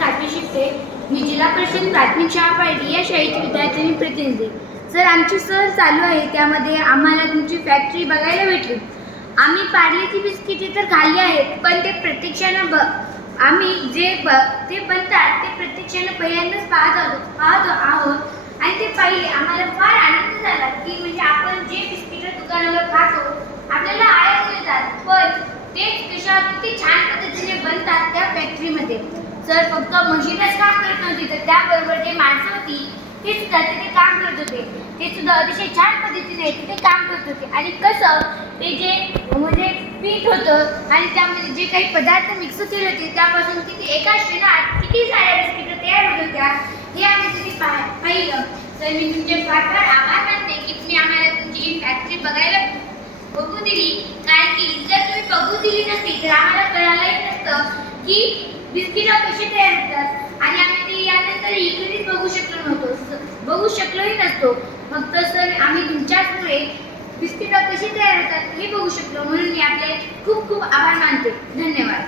7वी शिकते. मी जिल्हा परिषद प्राथमिक शाळा पाहिली या शाळेची विद्यार्थिनी प्रतिनिधी. सर, आमची सहल चालू आहे, त्यामध्ये आम्हाला तुमची फॅक्टरी बघायला भेटली. आम्ही पार्लेची बिस्किटे तर खाल्ली आहेत, पण ते प्रत्यक्षानं आम्ही ते बनतात ते प्रत्यक्षानं पहिल्यांदाच पाहत आहोत आणि ते पाहिले आम्हाला फार आनंद झाला की म्हणजे आपण जे बिस्किटं दुकानावर खातो आपल्याला आयात मिळतात, पण ते कशा किती छान पद्धतीने बनतात त्या फॅक्टरीमध्ये. सर, फक्त मशीनच काम करत नव्हती, तर त्याबरोबर जे माणसं होती ते सुद्धा तिथे काम करत होते. ते सुद्धा अतिशय छान पद्धतीने तिथे काम करत होते. आणि कसं ते जे म्हणजे पीठ होतं आणि त्यामध्ये जे काही पदार्थ मिक्स केले होते त्यापासून किती एका क्षणात किती साऱ्या बिस्किटं तयार होत होत्या हे आम्ही तिथे पाहिलं. तर मी तुमचे फार फार आभार मानते की तुम्ही आम्हाला तुमची फॅक्टरी बघायला बघू दिली. कारण की जर तुम्ही बघू दिली नसती तर आम्हाला कळालंही नसतं की बिस्किटं कशी तयार होतात आणि आम्ही ते यानंतर कधीच बघू शकलोही नसतो. फक्त सर, आम्ही तुमच्याचमुळे बिस्किटं कशी तयार होतात हे बघू शकलो, म्हणून मी आपले खूप खूप आभार मानते. धन्यवाद.